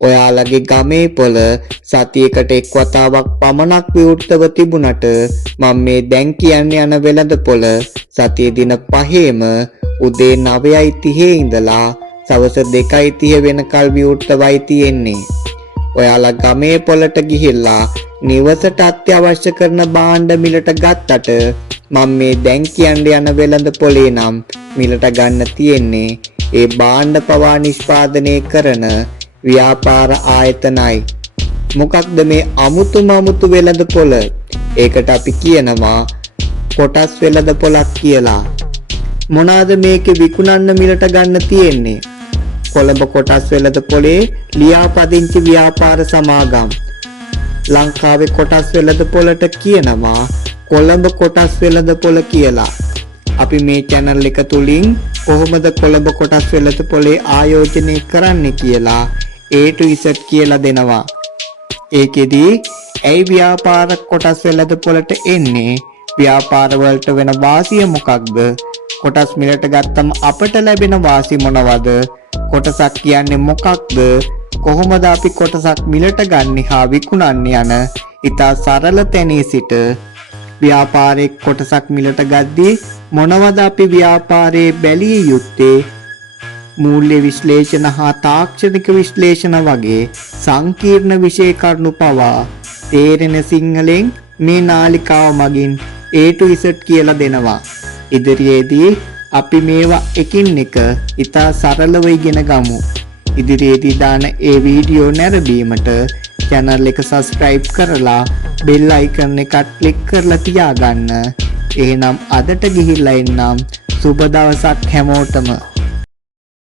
ඔයාලගේ ගමේ පොළ සතියකට එක් වතාවක් පමණක් විවෘතව තිබුණට මම මේ දැන් කියන්න යන වෙළඳ පොළ සතියේ දින 5ෙම උදේ 9:30 ඉඳලා සවස 2:30 වෙනකල් විවෘතවයි තියෙන්නේ. ඔයාලා ගමේ පොළට ගිහිල්ලා නිවසට අත්‍යවශ්‍ය කරන භාණ්ඩ මිලට ගත්තට මම මේ දැන් කියන්න යන වෙළඳ පොලේ නම් මිලට ගන්න තියෙන්නේ ඒ භාණ්ඩ පවා නිෂ්පාදනය කරන ව්‍යාපාර ආයතනයි. මොකක්ද මේ අමුතු වෙළඳ පොළ? ඒකට අපි කියනවා කොටස් වෙළඳ පොළක් කියලා. මොනවාද මේකේ විකුණන්න මිලට ගන්න තියෙන්නේ? කොළඹ කොටස් වෙළඳ පොලේ ලියාපදිංචි ව්‍යාපාර සමාගම්. ලංකාවේ කොටස් වෙළඳ පොළට කියනවා කොළඹ කොටස් වෙළඳ පොළ කියලා. අපි මේ channel එක තුලින් කොහොමද කොළඹ කොටස් වෙළඳ පොලේ ආයෝජනය කරන්නේ කියලා A to Z කියලා දෙනවා. ඒකෙදි ඇයි ව්‍යාපාර කොටස් වෙළඳ පොළට එන්නේ? ව්‍යාපාර වලට වෙන වාසිය මොකක්ද? කොටස් මිලට ගත්තම අපට ලැබෙන වාසි මොනවද? කොටසක් කියන්නේ මොකක්ද? කොහොමද අපි කොටසක් මිලට ගන්නේ හා විකුණන්නේ යන ඉතා සරල තැනේ සිට ව්‍යාපාරයේ කොටසක් මිලට ගද්දී මොනවද අපි ව්‍යාපාරයේ බැලිය යුත්තේ? මූල්‍ය විශ්ලේෂණ හා තාක්ෂණික විශ්ලේෂණ වගේ සංකීර්ණ විෂය කරුණු පවා තේරෙන සිංහලෙන් මේ නාලිකාව මගින් A to Z කියලා දෙනවා. ඉදිරියේදී අපි මේවා එකින් එක ඉතා සරලව ඉගෙන ගමු. ඉදිරියේදී දාන ඒ වීඩියෝ නැරඹීමට channel එක subscribe කරලා bell icon එක click කරලා තියාගන්න. එහෙනම් අදට ගිහිල්ලා එන්නම්. සුබ දවසක් හැමෝටම.